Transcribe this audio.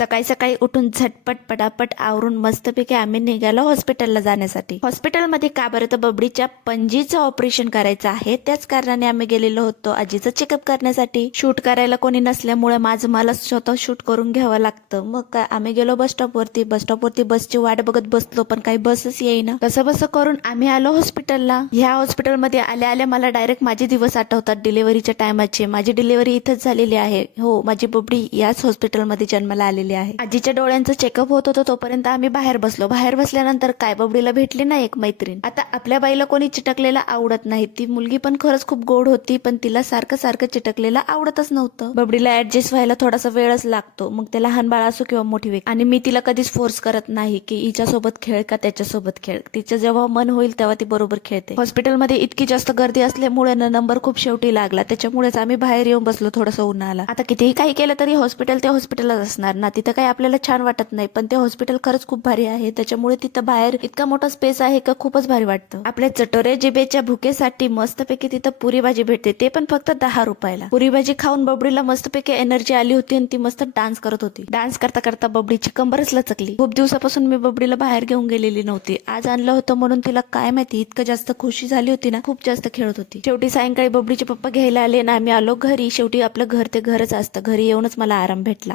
सकाळी सकाळी उठून झटपट पटापट आवरून मस्तपैकी आम्ही निघालो हॉस्पिटलला जाण्यासाठी. हॉस्पिटलमध्ये का बरं तर बबडीच्या पंजीचं ऑपरेशन करायचं आहे त्याच कारणाने आम्ही गेलेलो होतो आजीचं चेकअप करण्यासाठी. शूट करायला कोणी नसल्यामुळे माझं मला स्वतः शूट करून घ्यावं लागतं. मग काय आम्ही गेलो बस स्टॉपवरती. बस स्टॉपवरती बसची वाट बघत बसलो पण काही बसच येईना. कसं बस करून आम्ही आलो हॉस्पिटलला. ह्या हॉस्पिटलमध्ये आल्या आल्या मला डायरेक्ट माझे दिवस आठवतात डिलिव्हरीच्या टायमाचे माझी डिलिव्हरी इथंच झालेली आहे. हो माझी बबडी याच हॉस्पिटलमध्ये जन्माला आलेली आहे. आजीच्या डोळ्यांचं चेकअप होत होतं तोपर्यंत आम्ही बाहेर बसलो. बाहेर बसल्यानंतर काय बबडीला भेटली ना एक मैत्रीण. आता आपल्या बाईला कोणी चिटकलेला आवडत नाही. ती मुलगी पण खरंच खूप गोड होती पण तिला सारखं सारखं चिटकलेलं आवडतच नव्हतं. बबडीला ऍडजस्ट व्हायला थोडासा वेळच लागतो. मग ते लहान बाळ असो किंवा मोठी व्यक्ती. आणि मी तिला कधीच फोर्स करत नाही की हिच्यासोबत खेळ का त्याच्यासोबत खेळ. तिचं जेव्हा मन होईल तेव्हा ती बरोबर खेळते. हॉस्पिटलमध्ये इतकी जास्त गर्दी असल्यामुळे ना नंबर खूप शेवटी लागला. त्याच्यामुळेच आम्ही बाहेर येऊन बसलो थोडंसं उन्हाला. आता कितीही काही केलं तरी हॉस्पिटल ते हॉस्पिटलच असणार. ना तिथं काही आपल्याला छान वाटत नाही. पण ते हॉस्पिटल खरंच खूप भारी आहे. त्याच्यामुळे तिथं बाहेर इतका मोठा स्पेस आहे का खूपच भारी वाटतं. आपल्या चटोरे जिबेच्या भुकेसाठी मस्तपैकी तिथं पुरी भाजी भेटते. ते पण फक्त दहा रुपयाला. पुरी भाजी खाऊन बबडीला मस्तपैकी एनर्जी आली होती आणि ती मस्त डान्स करत होती. डान्स करता करता बबडीची कंबरच लचकली. खूप दिवसापासून मी बबडीला बाहेर घेऊन गेलेली नव्हती. आज आणलं होतं म्हणून तिला काय माहिती इतकं जास्त खुशी झाली होती ना खूप जास्त खेळत होती. शेवटी सायंकाळी बबडीचे पप्पा घ्यायला आले ना आम्ही आलो घरी. शेवटी आपलं घर ते घरच असतं. घरी येऊनच मला आराम भेटला.